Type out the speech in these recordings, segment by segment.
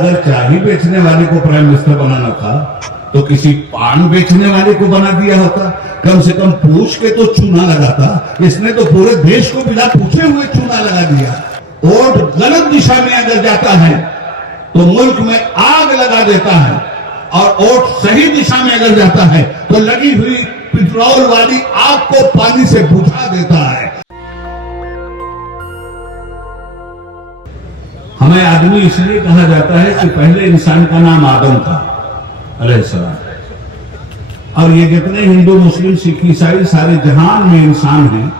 अगर चाय बेचने वाले को प्राइम मिनिस्टर बनाना था तो किसी पान बेचने वाले को बना दिया होता। कम से कम पूछ के तो चूना लगाता। इसने तो पूरे देश को बिना पूछे हुए चूना लगा दिया। वोट गलत दिशा में अगर जाता है तो मुल्क में आग लगा देता है, और वोट सही दिशा में अगर जाता है तो लगी हुई पेट्रोल वाली आग को पानी से बुझा देता है। हमें आदमी इसलिए कहा जाता है कि पहले इंसान का नाम आदम था अलैहिस्सलाम, और ये जितने हिंदू मुस्लिम सिख ईसाई सारे जहान में इंसान हैं,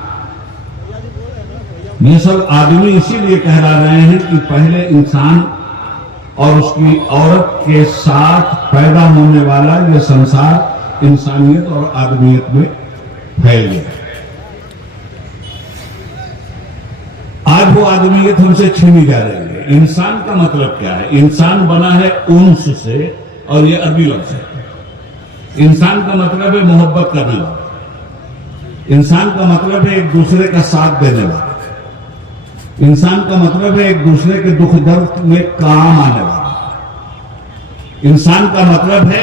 ये सब आदमी इसीलिए कहला रहे हैं कि पहले इंसान और उसकी औरत के साथ पैदा होने वाला ये संसार इंसानियत और आदमियत में फैल गया। आज वो आदमियत हमसे छीनी जा रही है। इंसान का मतलब क्या है? इंसान बना है उन्स से, और ये अरबी लफ्ज है। इंसान का मतलब है मोहब्बत करने वाला। इंसान का मतलब है एक दूसरे का साथ देने वाला। इंसान का मतलब है एक दूसरे के दुख दर्द में काम आने वाला। इंसान का मतलब है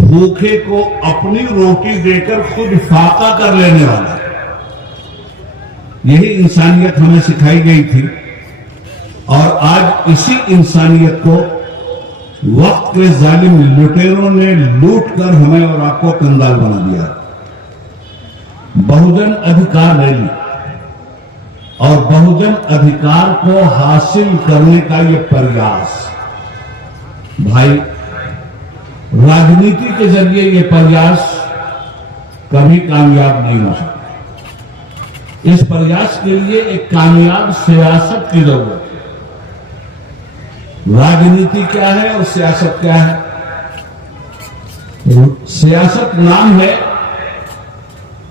भूखे को अपनी रोटी देकर खुद फाका कर लेने वाला। यही इंसानियत हमें सिखाई गई थी, और आज इसी इंसानियत को वक्त के जालिम लुटेरों ने लूट कर हमें और आपको कंगाल बना दिया। बहुजन अधिकार रैली और बहुजन अधिकार को हासिल करने का ये प्रयास, भाई, राजनीति के जरिए ये प्रयास कभी कामयाब नहीं हो सकता। इस प्रयास के लिए एक कामयाब सियासत की जरूरत है। राजनीति क्या है और सियासत क्या है? सियासत नाम है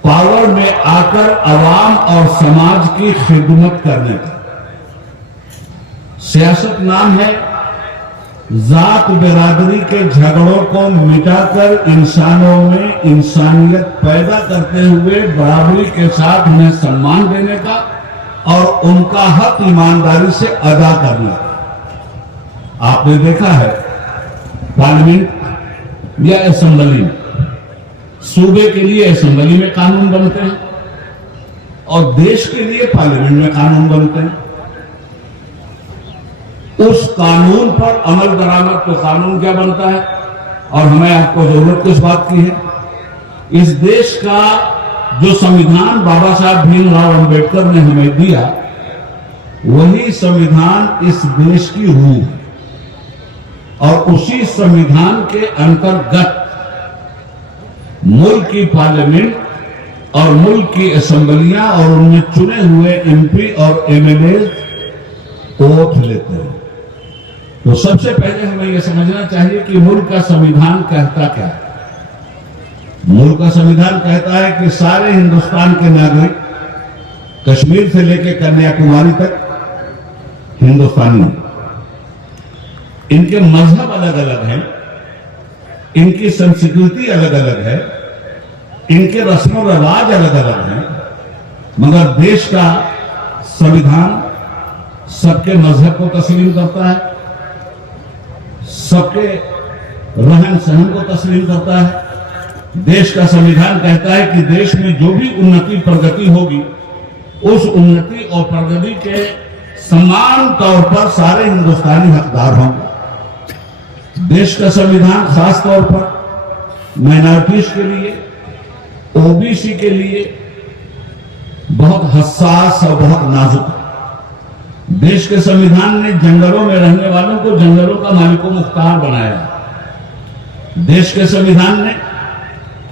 पावर में आकर अवाम और समाज की खिदमत करने का। सियासत नाम है जात बिरादरी के झगड़ों को मिटाकर इंसानों में इंसानियत पैदा करते हुए बराबरी के साथ उन्हें सम्मान देने का और उनका हक ईमानदारी से अदा करने का। आपने देखा है पार्लियामेंट या असेंबली में, सूबे के लिए असेंबली में कानून बनते हैं और देश के लिए पार्लियामेंट में कानून बनते हैं। उस कानून पर अमल दरामद तो कानून क्या बनता है, और हमें आपको जरूरत किस बात की है? इस देश का जो संविधान बाबा साहब भीमराव अंबेडकर ने हमें दिया, वही संविधान इस देश की रूह है, और उसी संविधान के अंतर्गत मुल्क की पार्लियामेंट और मुल्क की असेंबलियां और उनमें चुने हुए एमपी और एमएलए ओथ लेते हैं। तो सबसे पहले हमें यह समझना चाहिए कि मुल्क का संविधान कहता क्या है। मुल्क का संविधान कहता है कि सारे हिंदुस्तान के नागरिक कश्मीर से लेकर कन्याकुमारी तक हिंदुस्तानी हैं। इनके मजहब अलग अलग हैं, इनकी संस्कृति अलग अलग है, इनके रस्म रिवाज अलग अलग हैं, मगर देश का संविधान सबके मजहब को तस्लीम करता है, सबके रहन सहन को तस्लीम करता है। देश का संविधान कहता है कि देश में जो भी उन्नति प्रगति होगी, उस उन्नति और प्रगति के समान तौर पर सारे हिंदुस्तानी हकदार होंगे। देश का संविधान खास तौर पर माइनॉरिटीज के लिए, ओबीसी के लिए बहुत हसास और बहुत नाजुक है। देश के संविधान ने जंगलों में रहने वालों को जंगलों का मालिको मुख्तार बनाया। देश के संविधान ने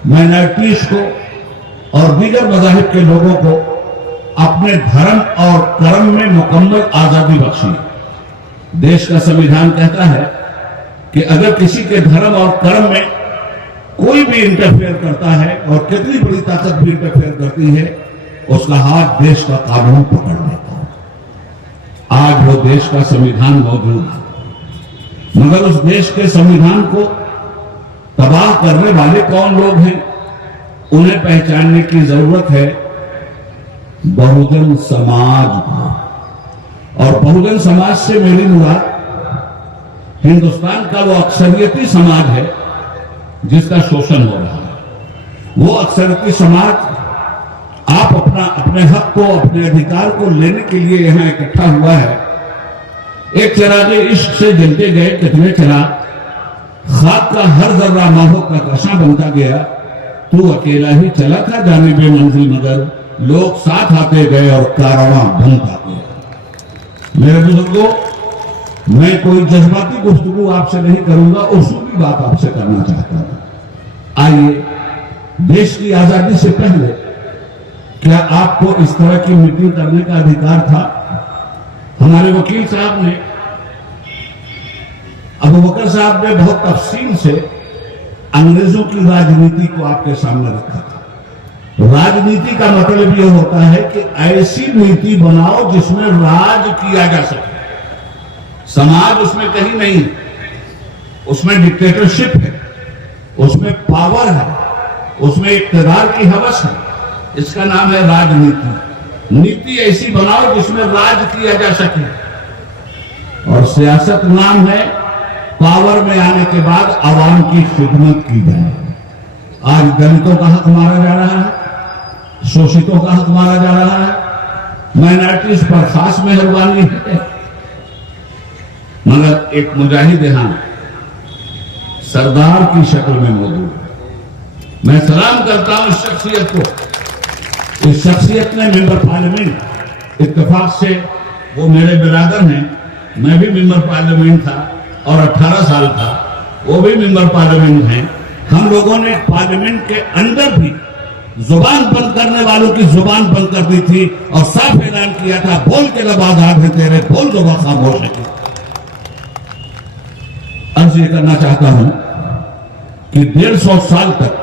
माइनॉरिटीज को और दीगर मज़ाहिब के लोगों को अपने धर्म और कर्म में मुकम्मल आजादी बख्शी। देश का संविधान कहता है कि अगर किसी के धर्म और कर्म में कोई भी इंटरफेयर करता है, और कितनी बड़ी ताकत भी इंटरफेयर करती है, उसका हाथ देश का कानून पकड़ लेता है। आज वो देश का संविधान मौजूद है, मगर उस देश के संविधान को तबाह करने वाले कौन लोग हैं, उन्हें पहचानने की जरूरत है बहुजन समाज को। और बहुजन समाज से मेरी मुराद हिंदुस्तान का वो अक्सरियती समाज है जिसका शोषण हो रहा है। वो अक्सरियती समाज आप अपने हक को, अपने अधिकार को लेने के लिए यहां इकट्ठा हुआ है। एक चिराग इश्क से जलते गए कितने चिराग, खाक का हर जर्रा माहो का कशा बनता गया। तू अकेला ही चला था जाने बे मंजिल, मगर लोग साथ आते गए और कारवां बनता गया। मेरे बुजुर्गों, मैं कोई जज्बाती गुफ्तगू आपसे नहीं करूंगा, उसूली बात आपसे करना चाहता हूं। आइए, देश की आजादी से पहले क्या आपको इस तरह की मीटिंग करने का अधिकार था? हमारे वकील साहब ने, अबू बकर साहब ने बहुत तफसील से अंग्रेजों की राजनीति को आपके सामने रखा था। राजनीति का मतलब यह होता है कि ऐसी नीति बनाओ जिसमें राज किया जा सके। समाज उसमें कहीं नहीं, उसमें डिक्टेटरशिप है, उसमें पावर है, उसमें इक्तदार की हवस है। इसका नाम है राजनीति। नीति ऐसी बनाओ जिसमें राज किया जा सके। और सियासत नाम है पावर में आने के बाद आवाम की खिदमत की जाए। आज दलितों का हक मारा जा रहा है, शोषितों का हक मारा जा रहा है, माइनॉरिटीज पर खास मेहरबानी है। मगर एक मुजाहिद यहां सरदार की शक्ल में मौजूद है। मैं सलाम करता हूं इस शख्सियत को। इस शख्सियत ने मेंबर पार्लियामेंट, इत्तेफाक से वो मेरे बिरादर हैं, मैं भी मेंबर पार्लियामेंट था और 18 साल था, वो भी मेंबर पार्लियामेंट हैं। हम लोगों ने पार्लियामेंट के अंदर भी जुबान बंद करने वालों की जुबान बंद कर दी थी और साफ ऐलान किया था, बोल के लब आजाद है तेरे, बोल जो खामोश है। अर्ज ये करना चाहता हूं कि 150 साल तक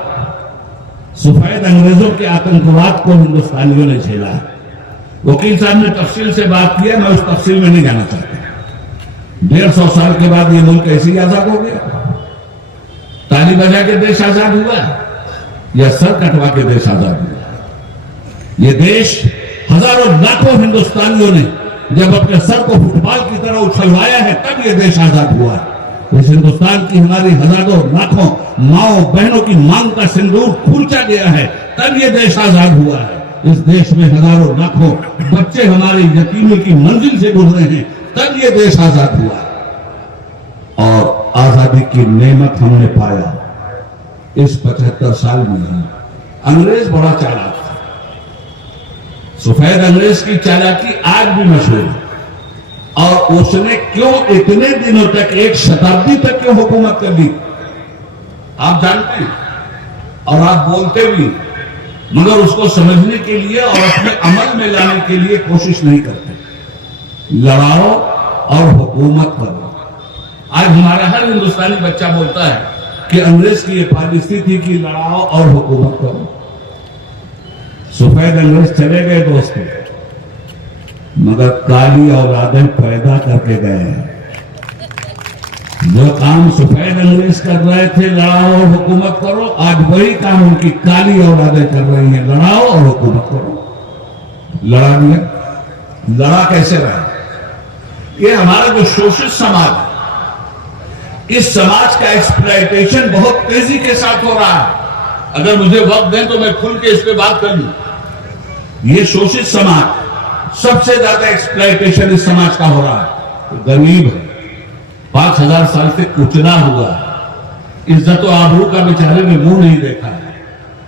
सफेद अंग्रेजों के आतंकवाद को हिंदुस्तानियों ने झेला है। वकील साहब ने तफसील से बात की है, मैं उस तफसील में नहीं जाना चाहता। 150 साल के बाद ये मुल्क ऐसे ही आजाद हो गया? ताली बजा के देश आजाद हुआ या सर कटवा के देश आजाद हुआ? ये देश हजारों लाखों हिंदुस्तानियों ने जब अपने सर को फुटबॉल की तरह उछलवाया है, तब ये देश आजाद हुआ है। इस हिंदुस्तान की हमारी हजारों लाखों माओ बहनों की मांग का सिंदूर खूंचा गया है, तब ये देश आजाद हुआ है। इस देश में हजारों लाखों बच्चे हमारी यतीमी की मंजिल से गुजरे हैं, तब ये देश आजाद हुआ। और आजादी की नेमत हमने पाया इस 75 साल में। अंग्रेज बड़ा चालाक था। सफेद अंग्रेज की चालाकी आज भी मशहूर है। और उसने क्यों इतने दिनों तक, एक शताब्दी तक क्यों हुकूमत कर ली, आप जानते हैं और आप बोलते भी, मगर उसको समझने के लिए और अपने अमल में लाने के लिए कोशिश नहीं करते। लड़ाओ और हुकूमत करो। आज हमारा हर हिंदुस्तानी बच्चा बोलता है कि अंग्रेज की ये पॉलिसी थी कि लड़ाओ और हुकूमत करो। सफेद अंग्रेज चले गए दोस्तों, मगर काली औलादें पैदा करके गए हैं। जो काम सफेद अंग्रेज कर रहे थे, लड़ाओ और हुकूमत करो, आज वही काम उनकी काली औलादें कर रही हैं, लड़ाओ और हुकूमत करो। लड़ा दिया, लड़ा कैसे रहा? ये हमारा जो शोषित समाज है, इस समाज का एक्सप्लॉयटेशन बहुत तेजी के साथ हो रहा है। अगर मुझे वक्त दें तो मैं खुल के इस पे बात कर लूं। ये शोषित समाज, सबसे ज्यादा एक्सप्लॉयटेशन इस समाज का हो रहा है। गरीब है, 5000 साल से कुचला हुआ है, इज्जत और आबरू का बेचारे ने मुंह नहीं देखा है।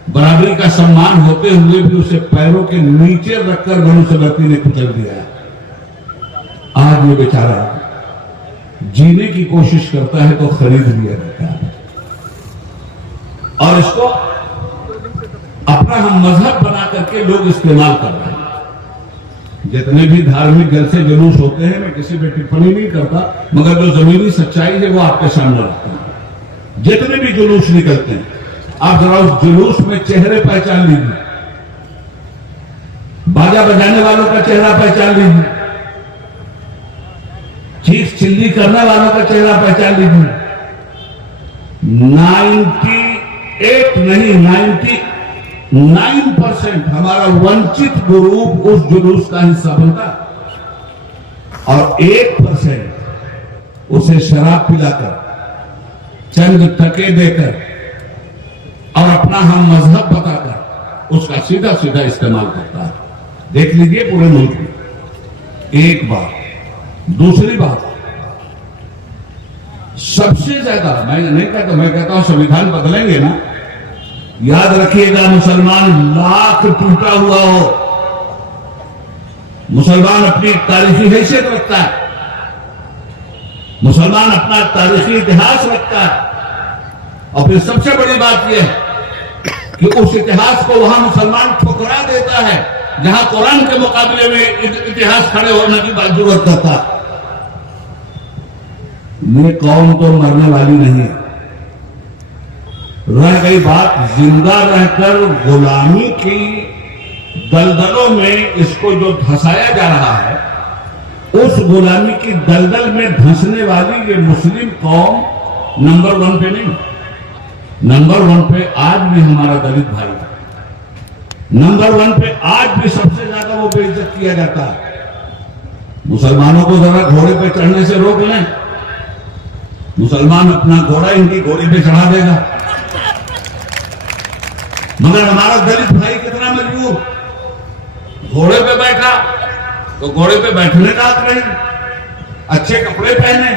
बराबरी का सम्मान होते हुए भी उसे पैरों के नीचे रखकर मनुष्यवृत्ति ने कुचल दिया है। आज ये बेचारा जीने की कोशिश करता है तो खरीद लिया जाता है और इसको अपना हम मजहब बना करके लोग इस्तेमाल कर रहे हैं। जितने भी धार्मिक जलसे जुलूस होते हैं, मैं किसी पे टिप्पणी नहीं करता, मगर जो जमीनी सच्चाई है वो आपके सामने रखता हूं। जितने भी जुलूस निकलते हैं, आप जरा उस जुलूस में चेहरे पहचान लीजिए, बाजा बजाने वालों का चेहरा पहचान लीजिए, चीख चिल्ली करने वालों का चेहरा पहचान लीजिए। 98 नहीं 99% हमारा वंचित ग्रुप उस जुलूस का हिस्सा बनता और 1% उसे शराब पिलाकर, चंद टके देकर और अपना हम मजहब बताकर उसका सीधा सीधा इस्तेमाल करता है। देख लीजिए पूरे मुल्क में। एक बात। दूसरी बात, सबसे ज्यादा, मैं नहीं कहता, मैं कहता हूं संविधान बदलेंगे ना, याद रखिएगा मुसलमान लाख टूटा हुआ हो, मुसलमान अपनी तारीखी हैसियत रखता है, मुसलमान अपना तारीखी इतिहास रखता है। और फिर सबसे बड़ी बात यह है कि उस इतिहास को वहां मुसलमान ठुकरा देता है जहां कुरान के मुकाबले में इतिहास खड़े होने की बात जरूरत करता है। ये कौम तो मरने वाली नहीं है। रह गई बात जिंदा रहकर गुलामी की दलदलों में इसको जो धंसाया जा रहा है, उस गुलामी की दलदल में धंसने वाली ये मुस्लिम कौम नंबर 1 पे नहीं, नंबर 1 पे आज भी हमारा दलित भाई है। नंबर 1 पे आज भी सबसे ज्यादा वो बेइज्जत किया जाता है। मुसलमानों को जरा घोड़े पे चढ़ने से रोक लें, मुसलमान अपना घोड़ा इनकी घोड़े पे चढ़ा देगा। मगर हमारा दलित भाई कितना मजबूर, घोड़े पे बैठा तो घोड़े पे बैठने का हक नहीं, अच्छे कपड़े पहने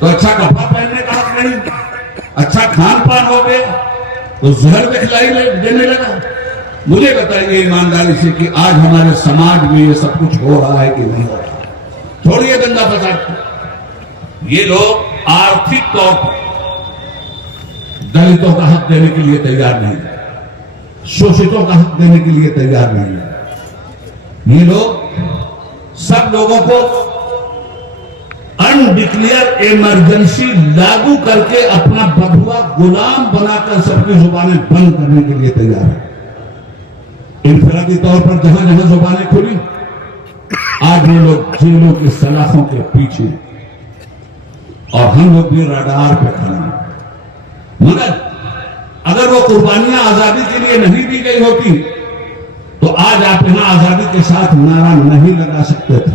तो अच्छा कपड़ा पहनने का हक नहीं, अच्छा खान पान हो गया तो जहर दिखलाई देने लगा। मुझे बताइए ईमानदारी से कि आज हमारे समाज में ये सब कुछ हो रहा है कि नहीं हो रहा है? छोड़िए दंगा फसाद। ये लोग आर्थिक तौर पर दलितों का हक देने के लिए तैयार नहीं है, शोषितों का हक देने के लिए तैयार नहीं है। ये लोग सब लोगों को अनडिक्लेयर इमरजेंसी लागू करके अपना बधुआ गुलाम बनाकर सबकी जुबानें बंद करने के लिए तैयार है। इनफरादी तौर पर जहां जहां जुबानें खुली, आज ये लोग जेलों की सलाखों के पीछे, और हम लोग भी रडार पे खड़े हैं। मगर अगर वो कुर्बानियां आजादी के लिए नहीं दी गई होती तो आज आप यहां आजादी के साथ नारा नहीं लगा सकते थे।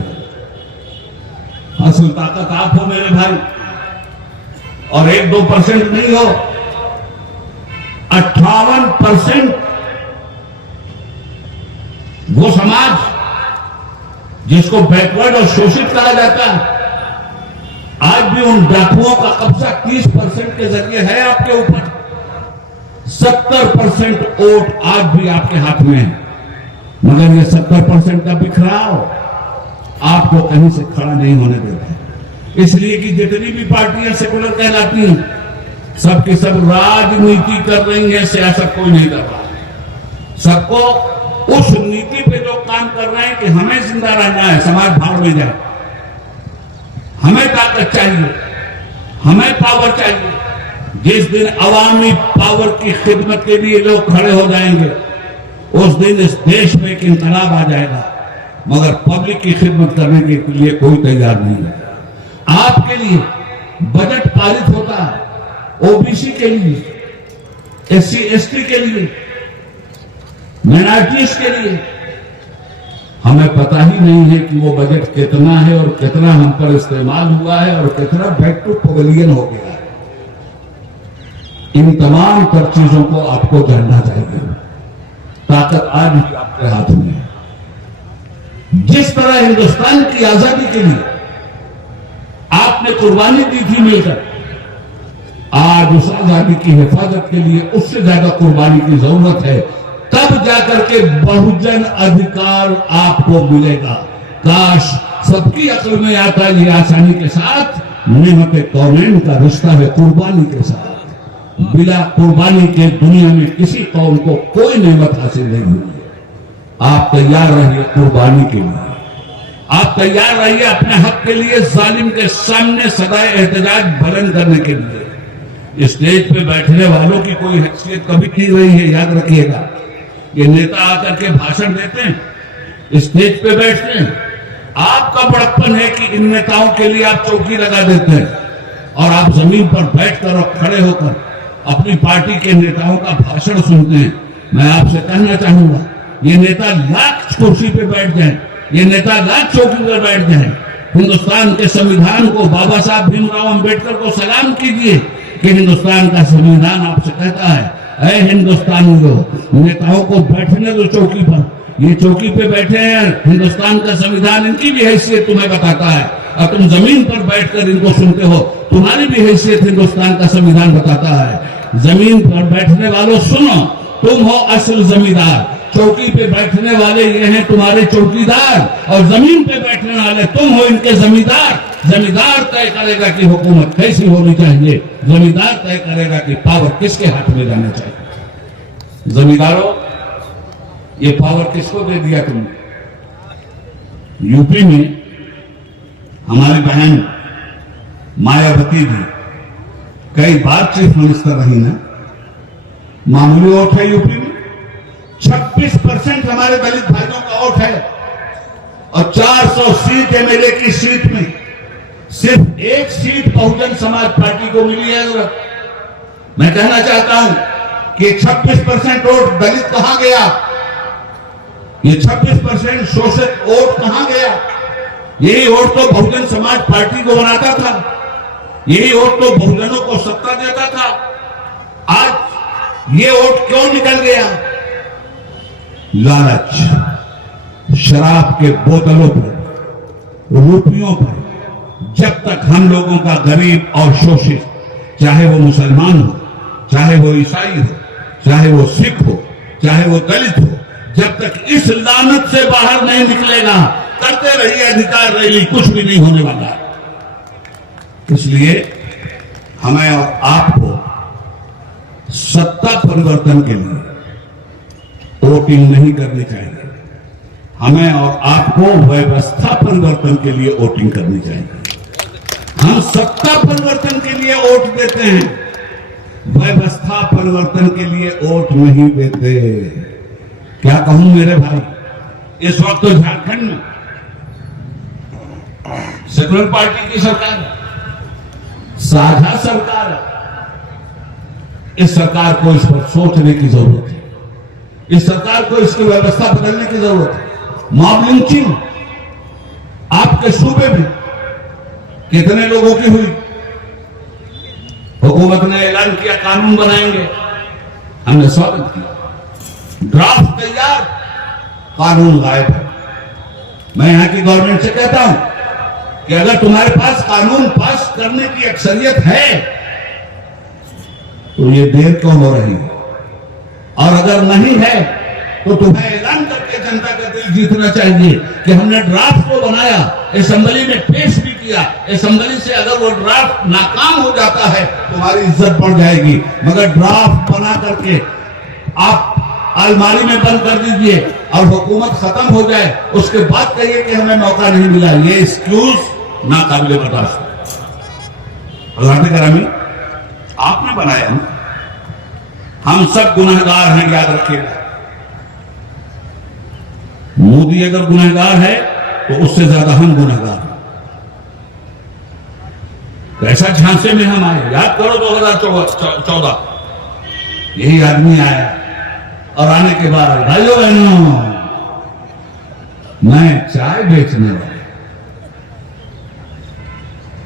असल ताकत आप हो मेरे भाई, और 1-2% नहीं हो, 58% वो समाज जिसको बैकवर्ड और शोषित कहा जाता है, आज भी उन डाकुओं का कब्जा 30% के जरिए है आपके ऊपर। 70% वोट आज भी आपके हाथ में है, मगर ये 70% का बिखराव आपको कहीं से खड़ा नहीं होने देता है। इसलिए कि जितनी भी पार्टियां सेकुलर कहलाती हैं, सबके सब राजनीति कर रही है, सियासत कोई नहीं कर रहा है। सबको उस नीति पे लोग काम कर रहे हैं कि हमें जिंदा रहना है, समाज भाड़ में जाए, हमें ताकत चाहिए, हमें पावर चाहिए। जिस दिन अवामी पावर की खिदमत के लिए लोग खड़े हो जाएंगे, उस दिन इस देश में एक इंकलाब आ जाएगा। मगर पब्लिक की खिदमत करने के लिए कोई तैयार नहीं है। आपके लिए बजट पारित होता है, ओबीसी के लिए, एससी एसटी के लिए, माइनॉरिटीज के लिए। हमें पता ही नहीं है कि वो बजट कितना है और कितना हम पर इस्तेमाल हुआ है और कितना बैक टू पवेलियन हो गया है। इन तमाम तर चीजों को आपको जानना चाहिए। ताकत आज भी आपके हाथ में है। जिस तरह हिंदुस्तान की आजादी के लिए आपने कुर्बानी दी थी मिलकर, आज उस आजादी की हिफाजत के लिए उससे ज्यादा कुर्बानी की जरूरत है। तब जाकर के बहुजन अधिकार आपको मिलेगा। काश सबकी अक्ल में आता ये आसानी के साथ, नेमत कौमेन का रिश्ता है कुर्बानी के साथ। बिना कुर्बानी के दुनिया में किसी कौम को कोई नेमत हासिल नहीं हुई। आप तैयार रहिए कुर्बानी के लिए, आप तैयार रहिए अपने हक के लिए, जालिम के सामने सदाए एहतजाज बुलंद करने के लिए। स्टेज पे बैठने वालों की कोई हैसियत कभी नहीं रही है, याद रखिएगा। ये नेता आकर के भाषण देते हैं, स्टेज पे बैठते हैं, आपका बड़प्पन है कि इन नेताओं के लिए आप चौकी लगा देते हैं और आप जमीन पर बैठकर और खड़े होकर अपनी पार्टी के नेताओं का भाषण सुनते हैं। मैं आपसे कहना चाहूंगा, ये नेता लाख कुर्सी पे बैठ जाएं, ये नेता लाख चौकी पर बैठ जाएं, हिंदुस्तान के संविधान को, बाबा साहब भीमराव अंबेडकर को सलाम कीजिए कि हिंदुस्तान का संविधान आपसे कहता है, अरे हिंदुस्तानियों, नेताओं को बैठने दो चौकी पर। ये चौकी पे बैठे हैं, हिंदुस्तान का संविधान इनकी भी हैसियत तुम्हें बताता है, और तुम जमीन पर बैठकर इनको सुनते हो, तुम्हारी भी हैसियत हिंदुस्तान का संविधान बताता है। जमीन पर बैठने वालों सुनो, तुम हो असल जमींदार, चौकी पे बैठने वाले ये हैं तुम्हारे चौकीदार, और जमीन पे बैठने वाले तुम हो इनके जमींदार। जमींदार तय करेगा कि हुकूमत कैसी होनी चाहिए, जमींदार तय करेगा कि पावर किसके हाथ में जाना चाहिए। जमींदारों, ये पावर किसको दे दिया तुमने? यूपी में हमारी बहन मायावती जी कई बार चीफ मिनिस्टर रही ना। मामूली वोट है यूपी में, 26% हमारे दलित भाइयों का वोट है, और 400 सीट एमएलए की सीट में सिर्फ एक सीट बहुजन समाज पार्टी को मिली है। मैं कहना चाहता हूं कि 26% वोट दलित कहां गया? ये 26% शोषित वोट कहां गया? यही वोट तो बहुजन समाज पार्टी को बनाता था, यही वोट तो बहुजनों को सत्ता देता था। आज ये वोट क्यों निकल गया? लालच, शराब के बोतलों पर, रुपयों पर। जब तक हम लोगों का गरीब और शोषित, चाहे वो मुसलमान हो, चाहे वो ईसाई हो, चाहे वो सिख हो, चाहे वो दलित हो, जब तक इस लानत से बाहर नहीं निकलेगा, करते रहिए अधिकार रैली, कुछ भी नहीं होने वाला। इसलिए हमें और आपको सत्ता परिवर्तन के लिए वोटिंग नहीं करनी चाहिए, हमें और आपको व्यवस्था परिवर्तन के लिए वोटिंग करनी चाहिए। हम सत्ता परिवर्तन के लिए वोट देते हैं, व्यवस्था परिवर्तन के लिए वोट नहीं देते। क्या कहूं मेरे भाई, इस वक्त तो झारखंड में सेकुलर पार्टी की सरकार है, साझा सरकार है। इस सरकार को इस पर सोचने की जरूरत है, इस सरकार को इसकी व्यवस्था बदलने की जरूरत है। मॉब लिंचिंग आपके सूबे में कितने लोगों की हुई? हुकूमत ने ऐलान किया कानून बनाएंगे, हमने स्वागत किया। ड्राफ्ट तैयार, कानून गायब है। मैं यहां की गवर्नमेंट से कहता हूं कि अगर तुम्हारे पास कानून पास करने की अक्सरियत है तो ये देर क्यों हो रही है? और अगर नहीं है तो तुम्हें ऐलान करके जनता का दिल जीतना चाहिए कि हमने ड्राफ्ट को बनाया, असेंबली में पेश भी किया। असेंबली से अगर वो ड्राफ्ट नाकाम हो जाता है तुम्हारी इज्जत बढ़ जाएगी, मगर ड्राफ्ट बना करके आप अलमारी में बंद कर दीजिए और हुकूमत खत्म हो जाए, उसके बाद कहिए कि हमें मौका नहीं मिला। ये एक्सक्यूज नाकाबिले बर्दाश्त। प्रधानमंत्री करामी, आपने बनाया, हम सब गुनहगार हैं, याद रखिएगा। मोदी अगर गुनहगार है तो उससे ज्यादा हम गुनहगार हैं। कैसा झांसे में हम आए, याद करो 2014 यही आदमी आया, और आने के बाद भाइयों बहनों, मैं चाय बेचने वाला।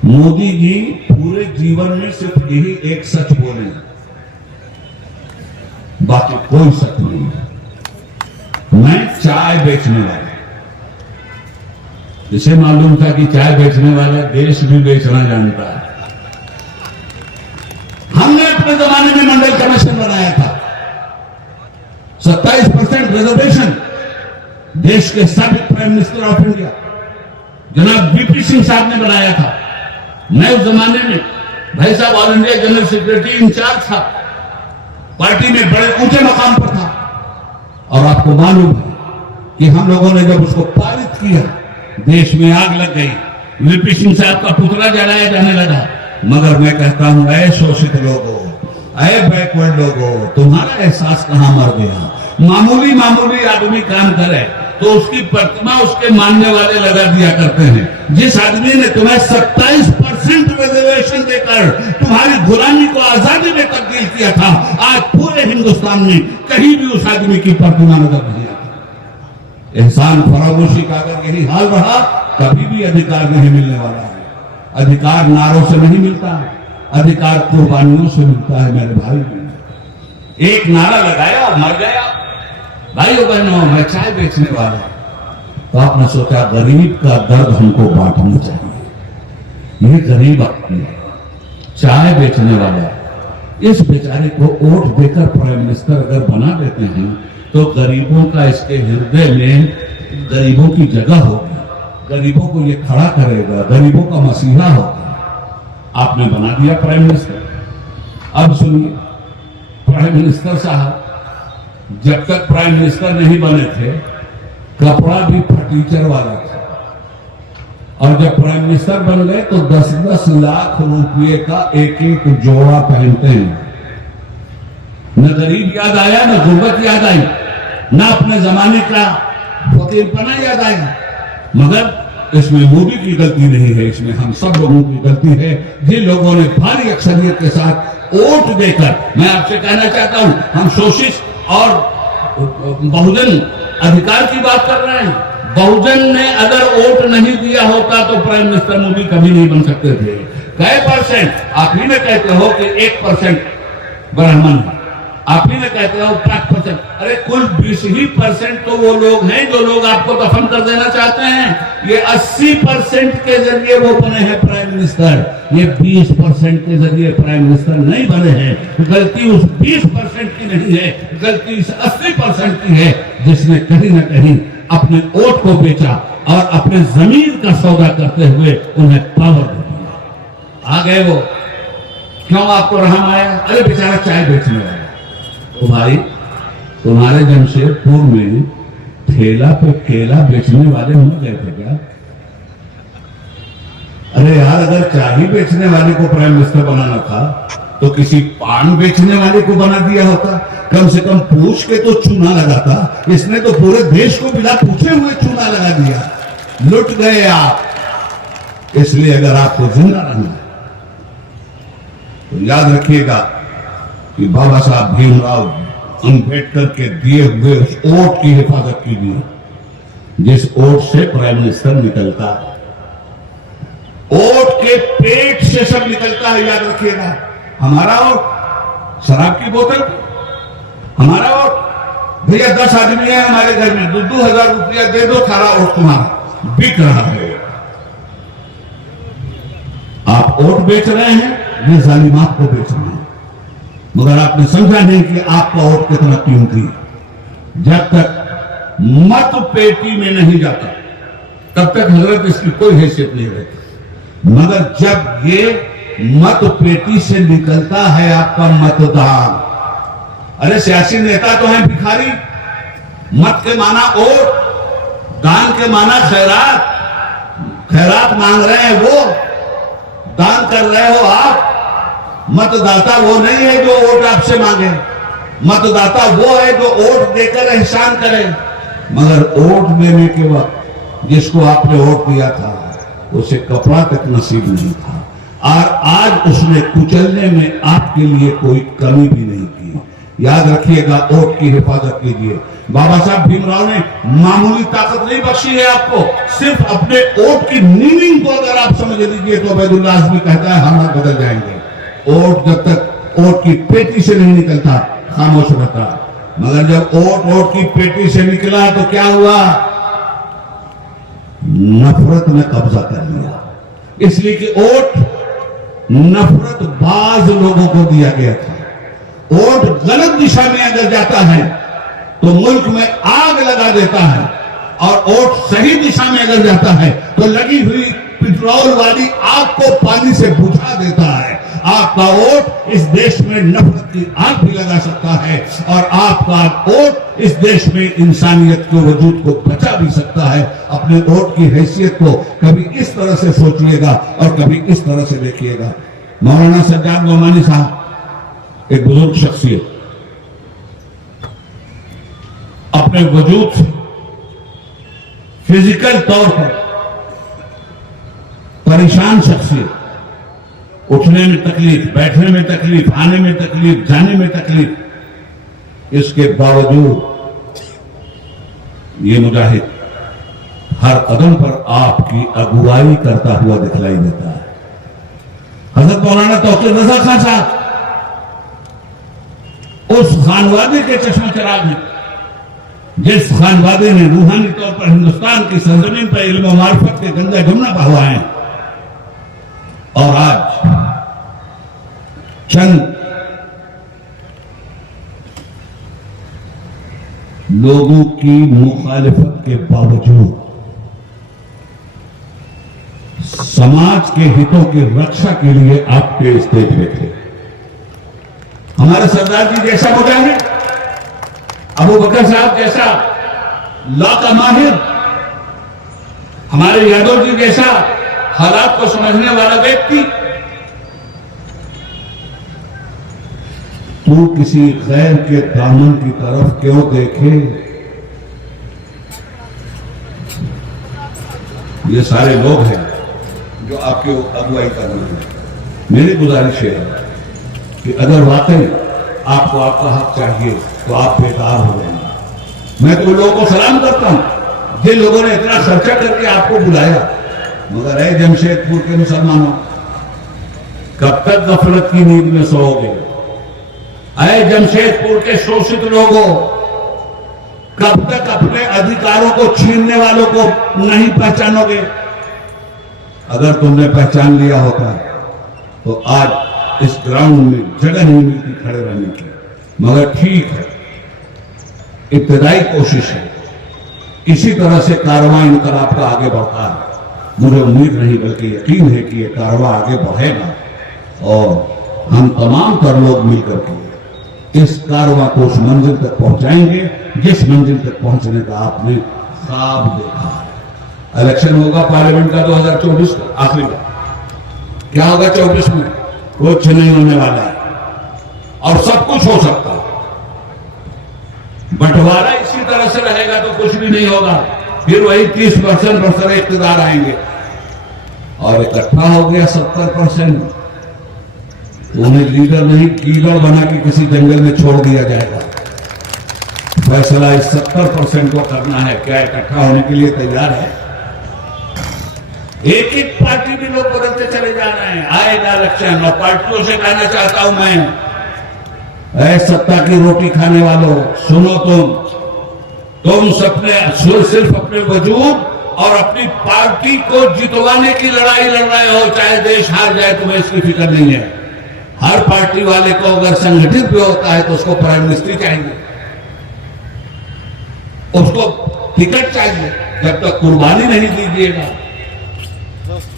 मोदी जी पूरे जीवन में सिर्फ यही एक सच बोले, बाकी कोई सच नहीं है। मैं चाय बेचने वाला। इसे मालूम था कि चाय बेचने वाला देश भी बेचना जानता है। हमने अपने जमाने में मंडल कमीशन बनाया था, 27% रिजर्वेशन देश के साबिक प्राइम मिनिस्टर ऑफ इंडिया जनाब वीपी सिंह साहब ने बनाया था। मैं उस जमाने में भाई साहब all India general secretary incharge था, पार्टी में बड़े ऊंचे मकाम पर था। और आपको मालूम है कि हम लोगों ने जब उसको पारित किया, देश में आग लग गई, वीपी सिंह साहब का पुतला जलाया जाने लगा। मगर मैं कहता हूं, ऐ शोषित लोगों, ऐ बैकवर्ड लोगों, तुम्हारा एहसास कहां मर गया? मामूली मामूली आदमी काम करे तो उसकी प्रतिमा उसके मानने वाले लगा दिया करते हैं। जिस आदमी ने तुम्हें 27% रिजर्वेशन देकर तुम्हारी गुलामी को आजादी में तब्दील किया था, आज पूरे हिंदुस्तान में कहीं भी उस आदमी की प्रतिमा नजर नहीं आती। एहसान फरामोशी का अगर यही हाल रहा कभी भी अधिकार नहीं मिलने वाला है। अधिकार नारों से नहीं मिलता, अधिकार कुर्बानियों से मिलता है मेरे भाई। एक नारा लगाया और मर गया। भाइयों बहनों, मैं चाय बेचने वाला, तो आपने सोचा गरीब का दर्द हमको बांटना चाहिए। ये गरीब आदमी है, चाय बेचने वाला, इस बेचारे को वोट देकर प्राइम मिनिस्टर अगर बना देते हैं तो गरीबों का इसके हृदय में गरीबों की जगह होगी, गरीबों को ये खड़ा करेगा, गरीबों का मसीहा होगा। आपने बना दिया प्राइम मिनिस्टर। अब सुनिए, प्राइम मिनिस्टर साहब जब तक प्राइम मिनिस्टर नहीं बने थे, कपड़ा भी फटीचर वाला था, और जब प्राइम मिनिस्टर बन गए तो 10-10 लाख रुपए का एक एक जोड़ा पहनते हैं। न गरीब याद आया, न गुर्बत याद आई, न अपने जमाने का फकीरपना याद आया। मगर इसमें मोदी की गलती नहीं है, इसमें हम सब लोगों की गलती है, जिन लोगों ने भारी अक्सरियत के साथ वोट देकर। मैं आपसे कहना चाहता हूं, हम शोषित और बहुजन अधिकार की बात कर रहे हैं। बहुजन ने अगर वोट नहीं दिया होता तो प्राइम मिनिस्टर मोदी कभी नहीं बन सकते थे। कई परसेंट आप ही में कहते हो कि 1% ब्राह्मण है, आप ही में कहते हो 5%, अरे कुल 20% तो वो लोग हैं जो लोग आपको दफन कर देना चाहते हैं। ये 80% के जरिए वो बने हैं प्राइम मिनिस्टर, ये 20% के जरिए प्राइम मिनिस्टर नहीं बने हैं। गलती उस 20% की नहीं है, गलती इस 80% की है जिसने कहीं ना कहीं अपने वोट को बेचा और अपने जमीन का सौदा करते हुए उन्हें पावर दे दिया। आ गए वो, क्यों आपको रहम आया? अरे बेचारा चाय बेचने वाला। तो भाई, तुम्हारे जमशेदपुर में ठेला पे केला बेचने वाले हो गए थे क्या? अरे यार, अगर चाय बेचने वाले को प्राइम मिनिस्टर बनाना था तो किसी पान बेचने वाले को बना दिया होता। कम से कम पूछ के तो चूना लगाता। इसने तो पूरे देश को बिना पूछे हुए चूना लगा दिया। लुट गए आप। इसलिए अगर आपको जिंदा रहना है तो याद रखिएगा कि बाबा साहब भीमराव अंबेडकर के दिए हुए उस वोट की हिफाजत कीजिए, जिस वोट से प्राइम मिनिस्टर निकलता है। वोट के पेट से सब निकलता है, याद रखिएगा। हमारा वोट शराब की बोतल, हमारा वोट भैया 10 आदमी है हमारे घर में, 2-2 हजार रुपया दे दो, सारा वोट तुम्हारा बिक रहा है। आप वोट बेच रहे हैं, ये जालिमात को बेच रहे हैं, मगर आपने समझा नहीं कि आपका वोट कितना कीमती है। जब तक मत पेटी में नहीं जाता तब तक हजरत इसकी कोई हैसियत नहीं रहती, मगर जब ये मत पेटी से निकलता है आपका मतदान। अरे सियासी नेता तो हैं भिखारी, मत के माना वोट, दान के माना खैरात। खैरात मांग रहे हैं वो, दान कर रहे हो आप। मतदाता वो नहीं है जो वोट आपसे मांगे, मतदाता वो है जो वोट देकर एहसान करे। मगर वोट देने के वक्त जिसको आपने वोट दिया था उसे कपड़ा तक नसीब नहीं था, और आज उसने कुचलने में आपके लिए कोई कमी भी नहीं की। याद रखिएगा, वोट की हिफाजत कीजिए। बाबा साहब भीमराव ने मामूली ताकत नहीं बख्शी है आपको, सिर्फ अपने वोट की मीनिंग को अगर आप समझ लीजिए तो अबैदुल्लाह आज़मी कहता है हालात बदल जाएंगे। वोट जब तक वोट की पेटी से नहीं निकलता खामोश रहता, मगर जब वोट की पेटी से निकला तो क्या हुआ? नफरत ने कब्जा कर लिया। इसलिए कि वोट नफरत बाज लोगों को दिया गया था। वोट गलत दिशा में अगर जाता है तो मुल्क में आग लगा देता है, और वोट सही दिशा में अगर जाता है तो लगी हुई पेट्रोल वाली आग को पानी से बुझा देता है। आपका वोट इस देश में नफरत की आग भी लगा सकता है, और आपका वोट इस देश में इंसानियत के वजूद को बचा भी सकता है। अपने वोट की हैसियत को कभी इस तरह से सोचिएगा और कभी इस तरह से देखिएगा। मौलाना सज्जाद नोमानी साहब एक बुजुर्ग शख्सियत, अपने वजूद से फिजिकल तौर पर परेशान शख्सियत, उठने में तकलीफ, बैठने में तकलीफ, आने में तकलीफ, जाने में तकलीफ, इसके बावजूद ये मुजाहिद हर कदम पर आपकी अगुवाई करता हुआ दिखलाई देता है। हजरत मौलाना तौकीर रजा खान साहब उस खानवादी के चश्मा चिराग में, जिस खानवादी ने रूहानी तौर पर हिंदुस्तान की सरजमीन पर इल्म और मार्फत के गंगा जमुना बहवाए और आज चंद लोगों की मुखालिफत के बावजूद समाज के हितों की रक्षा के लिए आपके स्टेज पे थे। हमारे सरदार जी जैसा मुजाहिद, अबू बकर साहब जैसा लॉ का माहिर, हमारे यादव जी जैसा हालात को समझने वाला व्यक्ति, तू किसी गैर के दामन की तरफ क्यों देखे? ये सारे लोग हैं जो आपके अगुवाई कर रहे हैं। मेरी गुजारिश है कि अगर वाकई आपको आपका हक चाहिए तो आप बेकार हो गए। मैं तो लोगों को सलाम करता हूं जिन लोगों ने इतना खर्चा करके आपको बुलाया, मगर है जमशेदपुर के मुसलमानों, कब तक गफलत की नींद में सोओगे? अय जमशेदपुर के शोषित लोगों, कब तक अपने अधिकारों को छीनने वालों को नहीं पहचानोगे? अगर तुमने पहचान लिया होता तो आज इस ग्राउंड में जगह नहीं मिलती खड़े रहने की। मगर ठीक है, इब्तदाई कोशिश है, इसी तरह से कारवां इनकलाब का आगे बढ़ता है। मुझे उम्मीद नहीं बल्कि यकीन है कि यह कारवां आगे बढ़ेगा और हम तमाम तर लोग मिलकर के इस कारवां को उस मंजिल तक पहुंचाएंगे जिस मंजिल तक पहुंचने का आपने ख्वाब देखा है। इलेक्शन होगा पार्लियामेंट का 2024 का आखिरी बार। क्या होगा 24 में? कुछ नहीं होने वाला है और सब कुछ हो सकता है। बंटवारा इसी तरह से रहेगा तो कुछ भी नहीं होगा, फिर वही 30% बरसरे इख्तिदार आएंगे और इकट्ठा हो गया 70%। उन्हें लीडर नहीं कीड़र बना के किसी जंगल में छोड़ दिया जाएगा। फैसला इस 70% को करना है। क्या इकट्ठा होने के लिए तैयार है? एक एक पार्टी भी लोग बदलते चले जा रहे हैं। आएगा इलेक्शन और पार्टियों से कहना चाहता हूं मैं, ऐ सत्ता की रोटी खाने वालों, सुनो, तुम सिर्फ अपने वजूद और अपनी पार्टी को जितवाने की लड़ाई लड़ रहे हो। चाहे देश हार जाए तुम्हें इसकी फिक्र नहीं है। हर पार्टी वाले को अगर संगठित भी होता है तो उसको प्राइम मिनिस्टर चाहिए, उसको टिकट चाहिए। जब तक कुर्बानी नहीं दीजिएगा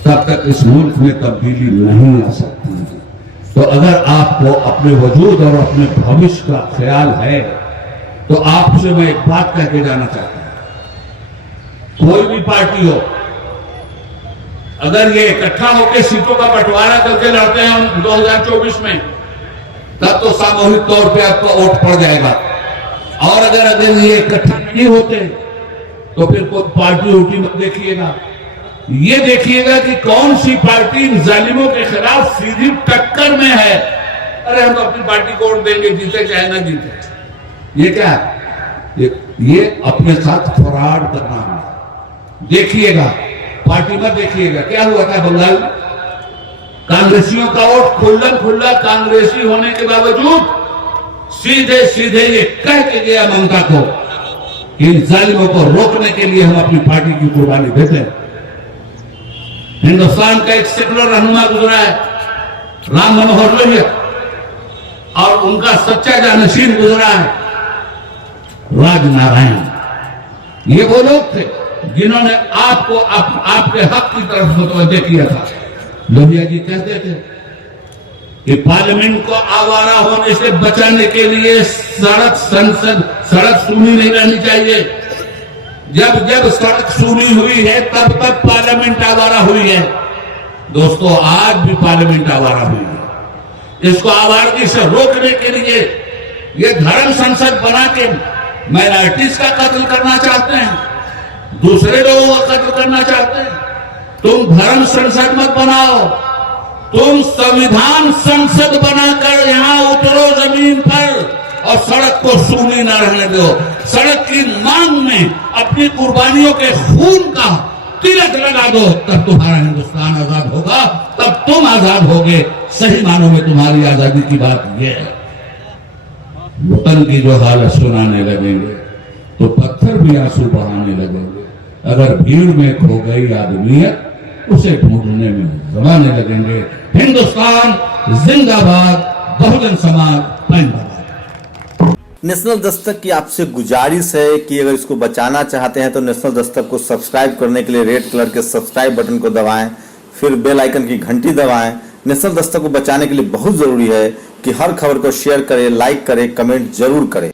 तब तक इस मुल्क में तब्दीली नहीं आ सकती। तो अगर आपको अपने वजूद और अपने भविष्य का ख्याल है तो आपसे मैं एक बात कह के जाना चाहता हूं, कोई भी पार्टी हो, अगर ये इकट्ठा होकर सीटों का बंटवारा करके लड़ते हैं हम 2024 में, तब तो सामूहिक तौर पे आपका वोट पड़ जाएगा। और अगर ये इकट्ठा नहीं होते तो फिर कोई पार्टी होती मत देखिएगा, ये देखिएगा कि कौन सी पार्टी इन जालिमों के खिलाफ सीधी टक्कर में है। अरे हम तो अपनी पार्टी को वोट देंगे, जीते चाहे ना जीते। ये क्या है? ये अपने साथ फ्रॉड करना है। देखिएगा, पार्टी मत देखिएगा। क्या हुआ था बंगाल में? कांग्रेसियों का वोट खुल्लम खुल्ला कांग्रेसी होने के बावजूद सीधे सीधे ये कह के गया ममता को कि इन जालिमों को रोकने के लिए हम अपनी पार्टी की कुर्बानी देते हैं। हिंदुस्तान का एक सेकुलर रहनुमा गुजरा है, राम मनोहर लोहिया, और उनका सच्चा जानशीन गुजरा है, राजनारायण। ये वो लोग थे जिन्होंने आपको आपके हक की तरफ मुतवज्जे किया था। लोहिया जी कहते थे कि पार्लियामेंट को आवारा होने से बचाने के लिए सड़क सूनी नहीं रहनी चाहिए। जब जब सड़क सूनी हुई है तब तक पार्लियामेंट आवारा हुई है। दोस्तों, आज भी पार्लियामेंट आवारा हुई है। इसको आवारगी से रोकने के लिए ये धर्म संसद बना के माइनॉरिटीज का कत्ल करना चाहते हैं, दूसरे लोगों का कत्ल करना चाहते हैं। तुम धर्म संसद मत बनाओ, तुम संविधान संसद बनाकर यहां उतरो जमीन पर और सड़क को सूनी न रहने दो। सड़क की मांग में अपनी कुर्बानियों के खून का तिलक लगा दो, तब तुम्हारा हिंदुस्तान आजाद होगा, तब तुम आजाद होगे। सही मानों में तुम्हारी आजादी की बात यह है। वतन की जो हालत सुनाने लगेंगे तो पत्थर भी आंसू बहाने लगेंगे। अगर भीड़ में खो गई आदमियत, उसे ढूंढने में जमाने लगेंगे। हिंदुस्तान जिंदाबाद, बहुजन समाज जिंदाबाद। नेशनल दस्तक की आपसे गुजारिश है कि अगर इसको बचाना चाहते हैं तो नेशनल दस्तक को सब्सक्राइब करने के लिए रेड कलर के सब्सक्राइब बटन को दबाएं, फिर बेल आइकन की घंटी दबाएं। नेशनल दस्तक को बचाने के लिए बहुत जरूरी है कि हर खबर को शेयर करें, लाइक करें, कमेंट जरूर करें।